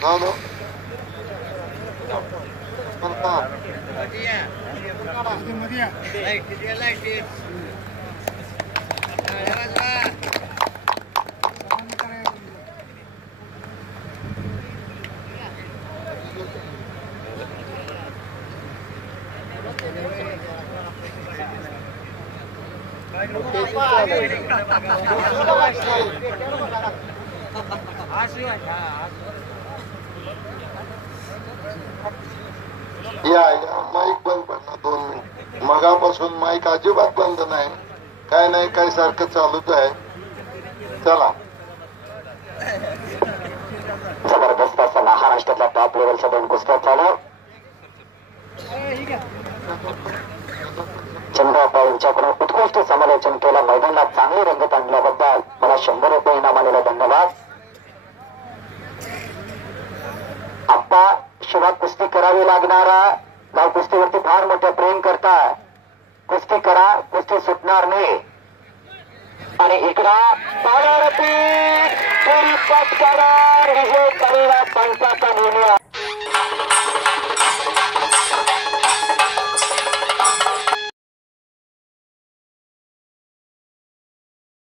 No, no. या mic बंद पडला 2 मिनिट. मगापासून माईक अजिबात बंद नाही. काय नाही काय सारखं चालूच आहे. चला जबरदस्त असा महाराष्ट्रातल्या टॉप लेवलच्या 2 कुस्त्या चालू. चंद्रप्पा यांच्याकडून उत्कृष्ट समालोचन केलं. मैदानात चांगली रंगत आणल्याबद्दल मला 100 रुपये इनाम आलेला धन्यवाद. आप्पा शिवाय कुस्ती करावी लागणारा गाव कुस्तीवरती फार मोठं प्रेम करताय. कुस्ती करा, कुस्ती सुटणार नाही. आणि इकडं विजय झालेला पंचाचा निर्णय.